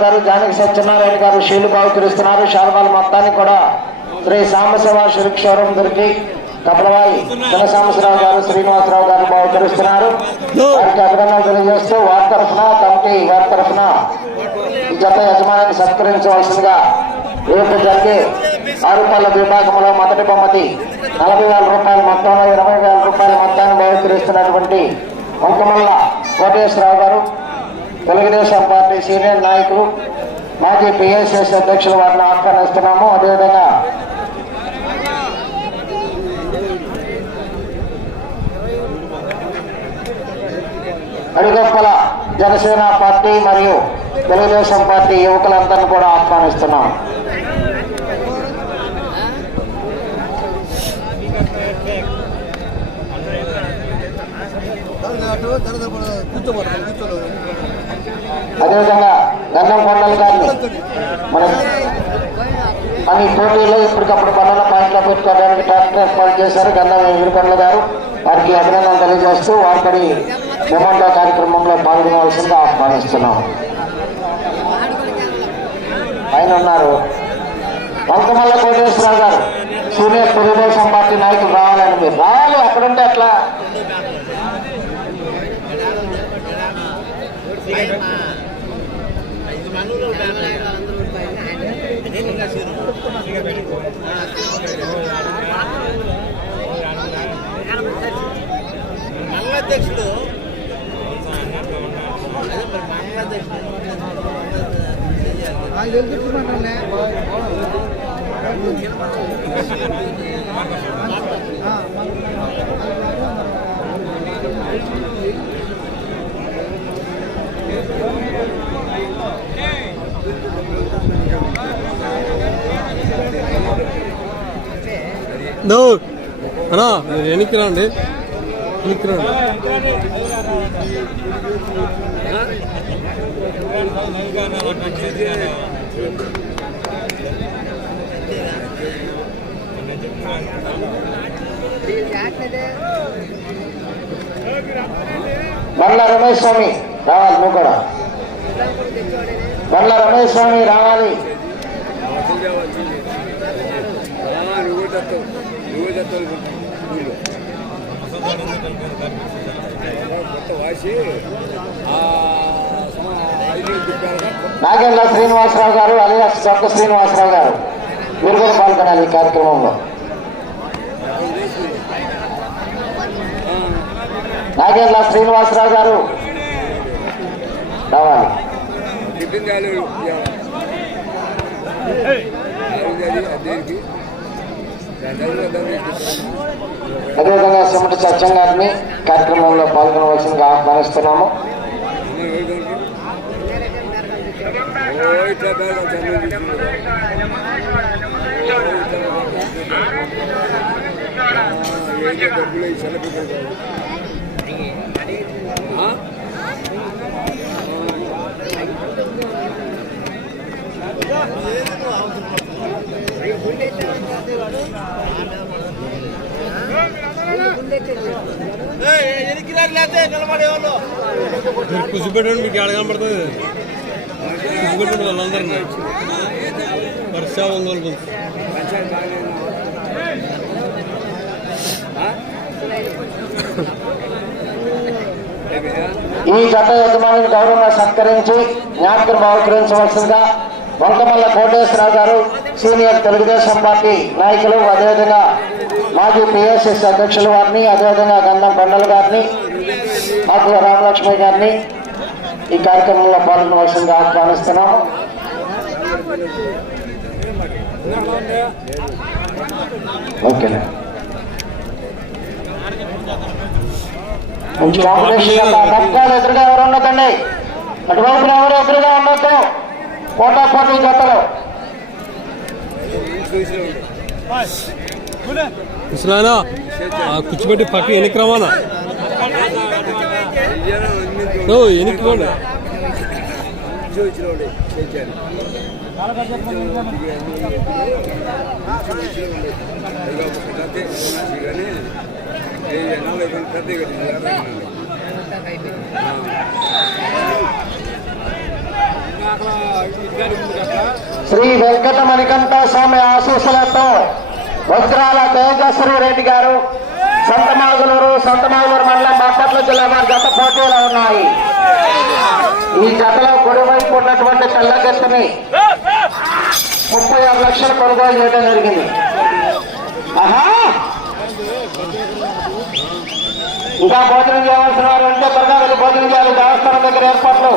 గారు జానకి సత్యనారాయణ గారు శీలు బాగుకరిస్తున్నారు శాల్వాల మొత్తాన్ని కూడా శ్రీ సాంబశివ శిరీక్షవరం దొరికి కపలవాయి చిన్న సాంబశివరావు గారు శ్రీనివాసరావు గారు బాగుకరిస్తున్నారు వారికి అభినందనలు తెలియజేస్తూ వారి తరఫున కమిటీ వారి తరఫున జత యజమానిని సత్కరించవలసిందిగా రేపు జరిగే ఆరుపల్ల విభాగంలో మొదటి బహుమతి నలభై వేల రూపాయల మొత్తంలో ఇరవై వేల రూపాయల మొత్తాన్ని బహుకరిస్తున్నటువంటి వంకమల్ల కోటేశ్వరరావు గారు. తెలుగుదేశం పార్టీ సీనియర్ నాయకులు మాజీ పిఎస్ఎస్ అధ్యక్షులు వారిని ఆహ్వానిస్తున్నాము. అదేవిధంగా అడిగొప్పల జనసేన పార్టీ మరియు తెలుగుదేశం పార్టీ యువకులందరినీ కూడా ఆహ్వానిస్తున్నాం. కూర్చోబోతాం అదేవిధంగా గంధం కొండల గారిని మనం మన ఈ పోటీలో ఇప్పటికప్పుడు పనుల పాయింట్లో పెట్టుకోవడానికి ట్రాక్టర్ ఏర్పాటు చేశారు గంధం వీరకొండల గారు. వారికి అభినందనలు తెలియజేస్తూ వారిపడి మెమంటో కార్యక్రమంలో పాల్గొనవలసిందిగా ఆహ్వానిస్తున్నాం. ఆయన ఉన్నారు వంకమల్ల కోటేశ్వరరావు గారు. సీనియర్ తెలుగుదేశం పార్టీ నాయకులు రావాలని మీరు రావాలి అక్కడుంటే అట్లా మంగళాధ్యక్షుడు అదే మరి మంగళాధ్యక్షుడు నో అన్నా వెనక్కి రండి వెనక్కి రండి బండ్ల రమేష్ స్వామి రావాలి నువ్వు కూడా బండ్ల రమేష్ స్వామి రావాలి నువ్వు తత్వం నువ్వు తత్వం నాగేంద్ర శ్రీనివాసరావు గారు అలియాస్ చొక్క శ్రీనివాసరావు గారు మీరు కూడా పాల్గొనాలి ఈ కార్యక్రమంలో. నాగేంద్ర శ్రీనివాసరావు గారు రావాలి. దేనికి అదేవిధంగా సిమటి సత్యం గారిని కార్యక్రమంలో పాల్గొనవలసిందిగా ఆహ్వానిస్తున్నాము. ఇట్లా డబ్బులు కూర్చోబెట్టండి మీకు కనబడుతుంది వాళ్ళందరినీ. వర్ష ఒంగోలు ఈ జత యజమానిని గౌరవంగా సత్కరించి జ్ఞాపకం బహుకరించవలసిందిగా వంకమల్ల కోటేశ్వరరావు గారు సీనియర్ తెలుగుదేశం పార్టీ నాయకులు అదేవిధంగా మాజీ పిఎస్ఎస్ అధ్యక్షులు వారిని అదేవిధంగా గంధం కొండల గారిని ఆకుల రామలక్ష్మి గారిని ఈ కార్యక్రమంలో పాల్గొనవలసిందిగా ఆహ్వానిస్తున్నాము. ఓకేనా మంచి ఎదురుగా ఎవరు ఉండకండి అటువైపున ఎవరు ఎదురుగా ఉండొద్దు? పోటా పోటీ గతలో ముసలాయనా కూర్చోబెట్టి పక్క వెనక్కి రమానా ఓ వెనక్కి పోండి. శ్రీ వెంకట మణికంఠ స్వామి ఆశీస్సులతో వస్త్రాల తేజశ్వరి రెడ్డి గారు సంతమాగులూరు సంతమాగులూరు మండలం బాపట్ల జిల్లా వారి జత పోటీలో ఉన్నాయి. ఈ జతలో కుడివైపు ఉన్నటువంటి తెల్లగెత్తని ముప్పై ఆరు లక్షలు కొనుగోలు చేయడం జరిగింది. ఆహా! ఇంకా భోజనం చేయవలసిన వారు ఉంటే త్వరగా వెళ్ళి భోజనం చేయాలి. దేవస్థానం దగ్గర ఏర్పాట్లు.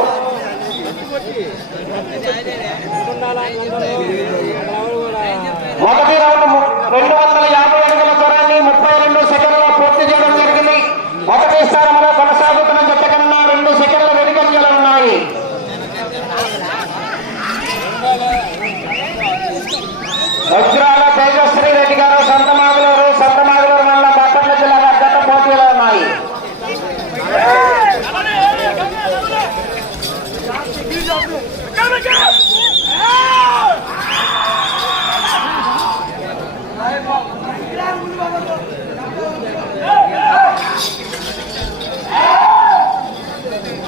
మొదటి రౌండ్ రెండు వందల యాభై అడుగుల దూరాన్ని ముప్పై రెండు సెకండ్ల పూర్తి చేయడం జరిగింది. మొదటి స్థానంలో కొనసాగుతున్న జట్టు కన్నా రెండు సెకండ్ల వెనుకంజలు ఉన్నాయి. వజ్రాల తేజశ్రీ రెడ్డి గారు సంతమాగులూరు సంతమాగులూరు మండలం బాపట్ల జిల్లా వారి జత పోటీలో ఉన్నాయి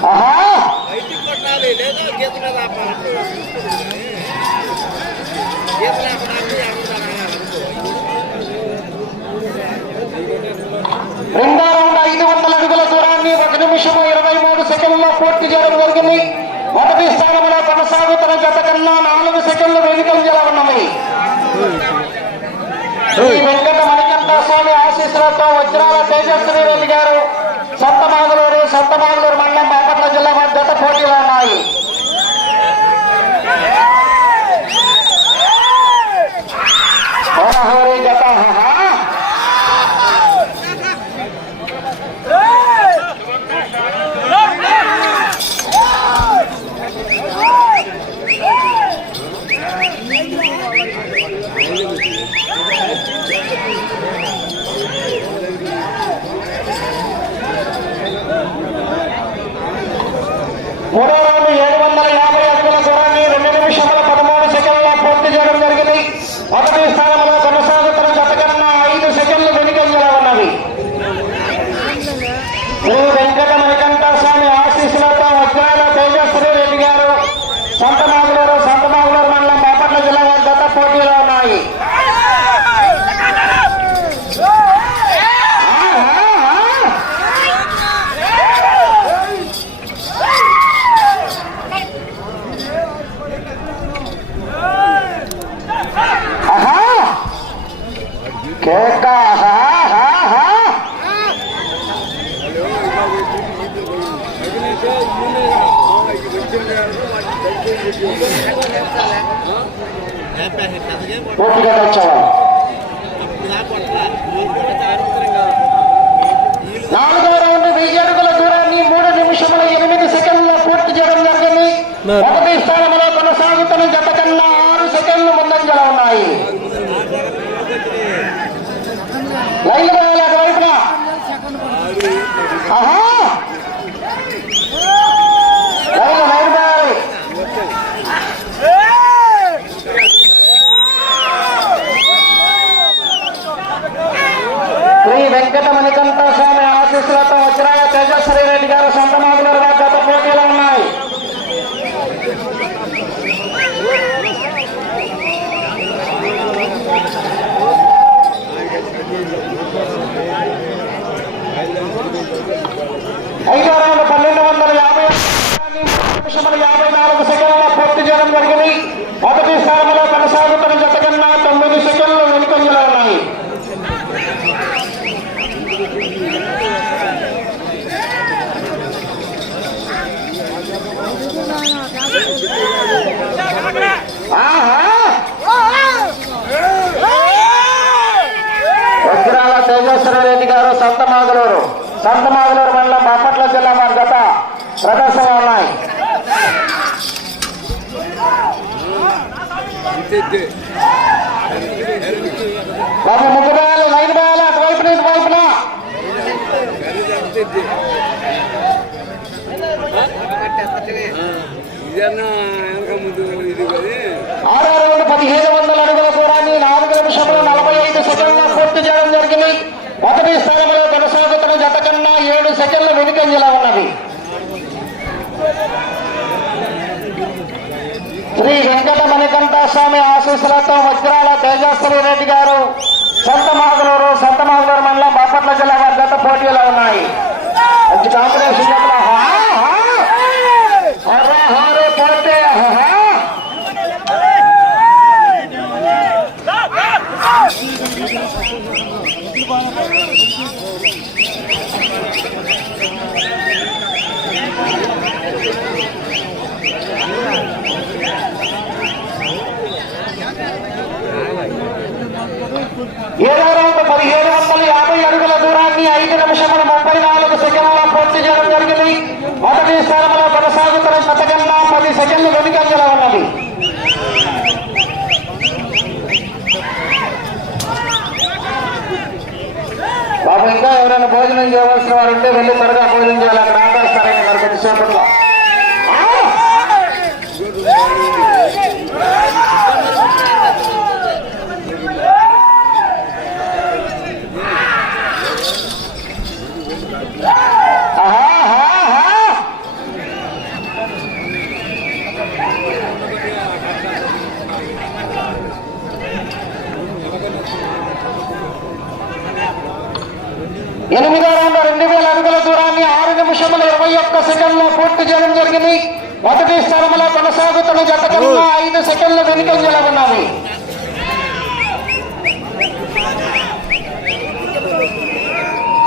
ఆహా బయటికి కొట్టాలి లేదా గీత మీద ఆపాలి గీత లేకపోతే రెండో రౌండ్ ఐదు వందల అడుగుల దూరాన్ని ఒక నిమిషము ఇరవై మూడు సెకండ్లో పూర్తి చేయడం జరిగింది మొదటి స్థానంలో కొనసాగుతున్న గత కన్నా నాలుగు సెకండ్లు వెనుకంజల ఉన్నవి శ్రీ వెంకట మణికంఠ స్వామి ఆశీస్సులతో వజ్రాల తేజస్వి రెడ్డి గారు సంతమాగులూరు సంతమాగులూరు మండలం బాపట్ల జిల్లా మధ్యత జత పోటీలో ఉన్నాయి హోరాహోరీ జత ఆహా. మూడో రౌండ్ ఏడు వందల యాభై అడుగుల దూరాన్ని రెండు నిమిషముల పదమూడు సెకండ్ల పూర్తి చేయడం జరిగింది మొదటి స్థానంలో కొనసాగుతున్న జత కన్నా ఐదు సెకండ్లు వెనుకంజలో ఉన్నవి శ్రీ వెంకట మణికంఠ స్వామి ఆశీస్సులతో వజ్రాల తేజస్వరి రెడ్డి గారు సంతమాగులూరు సంతమాగులూరు మండలం బాపట్ల జిల్లా వారి జత పోటీలో ఉన్నాయి ఆహా! ఆహా! కేక ఆహా! ఆహా! పూర్తిగా తెచ్చావా నాలుగో రౌండ్ వెయ్యి అడుగుల దూరాన్ని మూడు నిమిషముల ఎనిమిది సెకండ్ల పూర్తి చేయడం జరిగింది. మొదటి స్థానంలో కొనసాగుతున్న జత కన్నా ఆరు సెకండ్లు ముందంజలో ఉన్నాయి లైన్ వేయాలి అటువైపున ఆహా లైన్ లైన్ వేయాలి శ్రీ వెంకట మణికంఠ స్వామి ఆశీస్సులతో వజ్రాయ తేజస్వరి రెడ్డి గారు సొంత మాగులరుగా గత పోటీలో ఉన్నాయి ఐదో రౌండ్ పన్నెండు వందల యాభై నిమిషముల యాభై నాలుగు సెకండ్ల పూర్తి చేయడం జరిగింది మొదటి స్థానంలో కొనసాగుతున్న జత కన్నా తొమ్మిది సెకండ్లు వెనుకంజలో ఉన్నాయి ఆహా! వజ్రాల గారు రెడ్డి గారు సంతమాగులూరు సంతమాగులూరు మండలం బాపట్ల జిల్లా వారి గత ప్రదర్శన ఉన్నాయి. బాబు ముగ్గు వేయాలి లైన్ వేయాలి అటువైపున ఇటువైపున ఆరు అరవై పదిహేను వందల అడుగుల దూరాన్ని నాలుగు నిమిషంలో నలభై ఐదు సెకండ్ల పూర్తి చేయడం జరిగింది. మొదటి స్థానంలో కొనసాగుతున్న జత కన్నా ఏడు సెకండ్ల వెనుకంజలా ఉన్నది శ్రీ వెంకట మణికంఠ స్వామి ఆశీస్సులతో వజ్రాల తేజస్వరి రెడ్డి గారు సొంతమాగలూరు సొంతమాగలూరు మండలం బాపట్ల జిల్లా వారి గత పోటీలో ఉన్నాయి. అది కాంబినేషన్ ఏదో రౌండ్ పదిహేడు వందల యాభై అడుగుల దూరాన్ని ఐదు నిమిషముల ముప్పై నాలుగు సెకండ్ల పూర్తి చేయడం జరిగింది మొదటి స్థానంలో కొనసాగుతున్న శతకన్నా పది సెకండ్లు వెనుకంజలో ఉన్నది బాబు ఇంకా ఎవరైనా భోజనం చేయవలసిన వారు ఉంటే వెళ్ళి త్వరగా భోజనం చేయాలి అక్కడ ఆకాశ సరైన మరికొద్ది ఇరవై ఒక్క సెకండ్లో పూర్తి చేయడం జరిగింది. మొదటి స్థానంలో కొనసాగుతున్న జత కన్నా ఐదు సెకండ్ల వెనుకంజలో ఉన్నది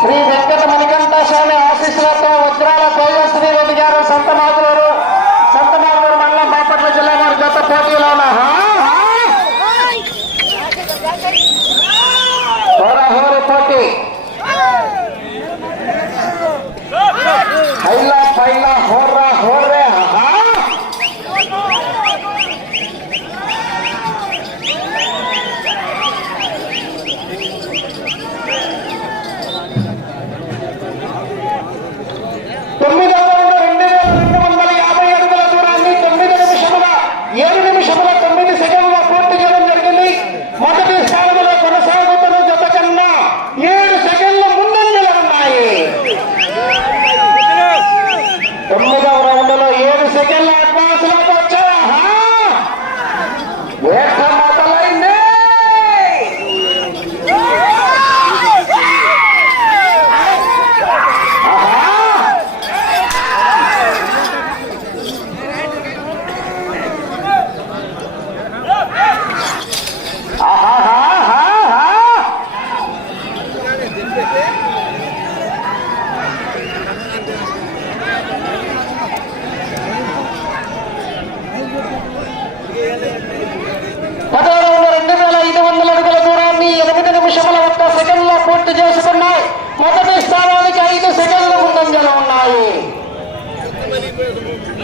శ్రీ వెంకట మణికంఠ స్వామి ఆశీస్సులతో వజ్రాల కోయ Pedro.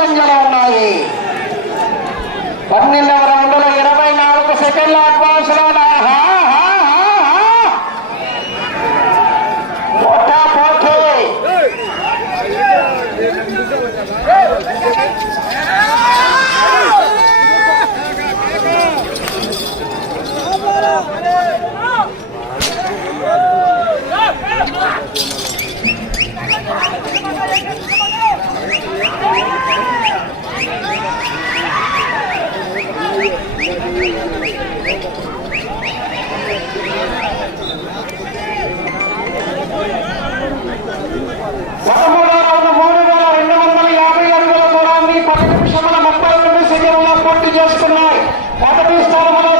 ముందంజలో ఉన్నాయి. పన్నెండవ రౌండ్లో ఇరవై నాలుగు సెకండ్ల అడ్వాన్స్లో పూర్తి చేసుకున్నారు మొదటి స్థానంలో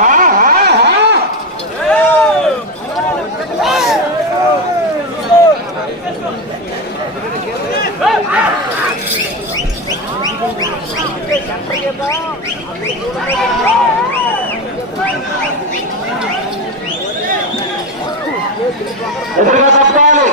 ఎదురుగా తప్పాలి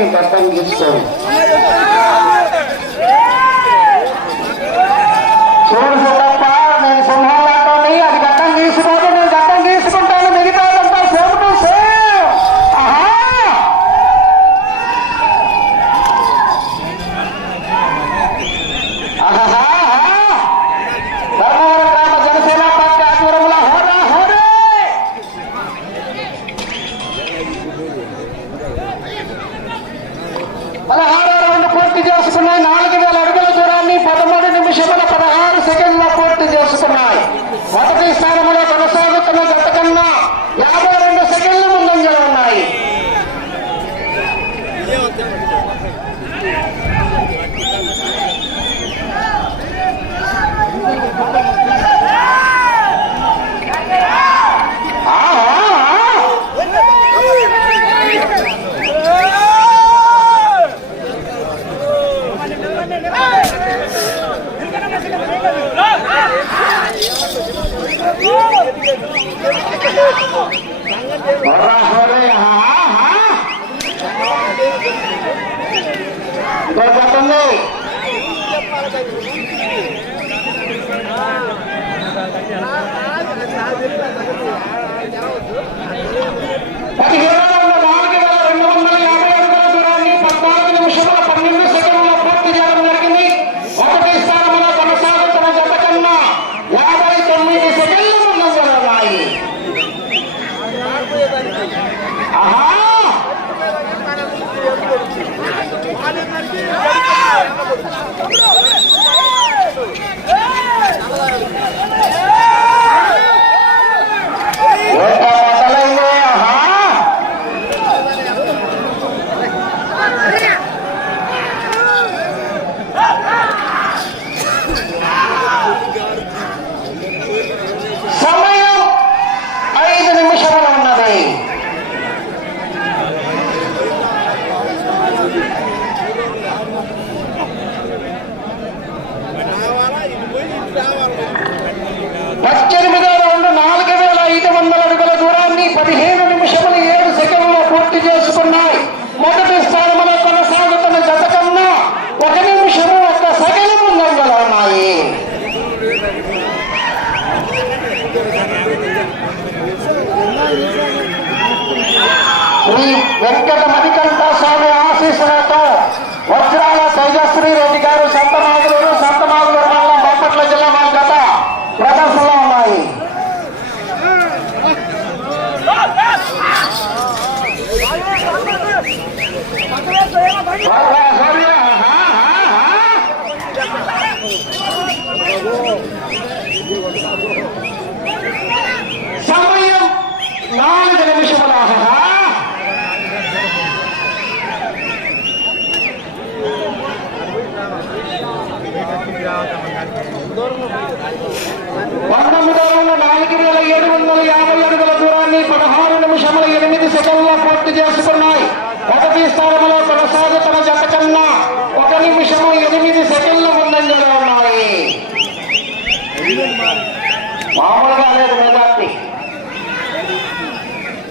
também, nós estamos de. చెప్పండి పదిహేను వందల నాలుగు వేల రెండు వందల యాభై ఐదు దూరాన్ని పద్నాలుగు నిమిషముల పన్నెండు సెకండ్ Vamos!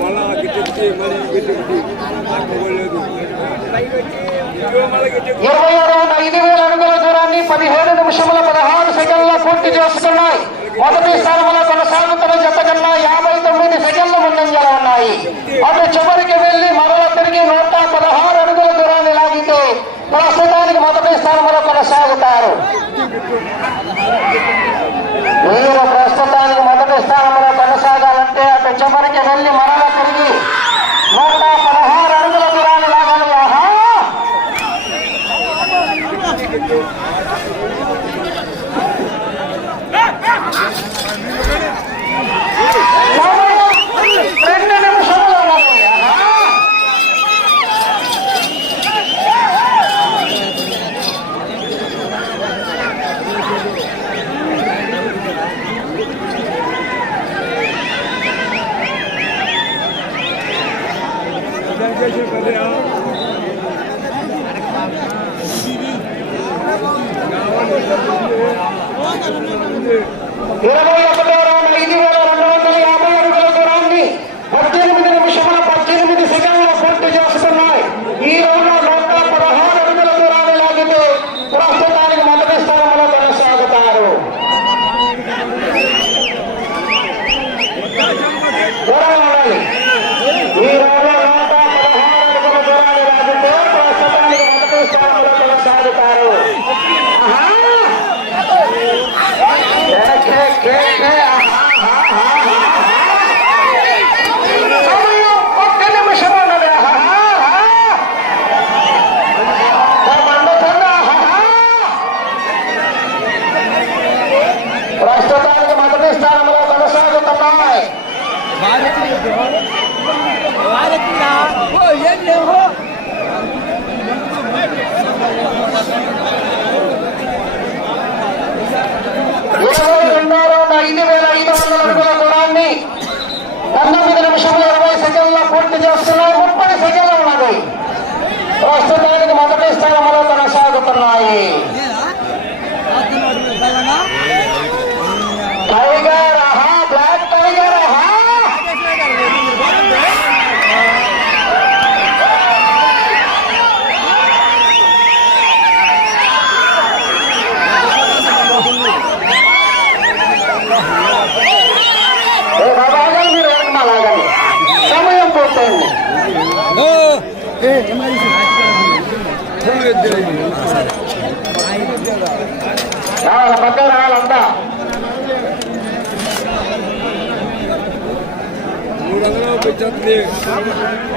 మళ్ళా ఇరవై ఆరు ఐదు వేల అడుగుల దూరాన్ని పదిహేడు నిమిషముల పదహారు సెకండ్ల పూర్తి చేసుకున్నాయి. మొదటి స్థానంలో కొనసాగుతున్న జత కన్నా యాభై తొమ్మిది సెకండ్లు ముందంజలో ఉన్నాయి. అటు చివరికి వెళ్ళి మరో తిరిగి నూట పదహారు అడుగులు కంటే ప్రస్తుతానికి మొదటి స్థానంలో కొనసాగుతారు. మీరు ప్రస్తుతానికి మొదటి స్థానంలో కొనసాగాలంటే అటు చివరికి వెళ్ళి మరల తిరిగి నూట Paulo. Deus.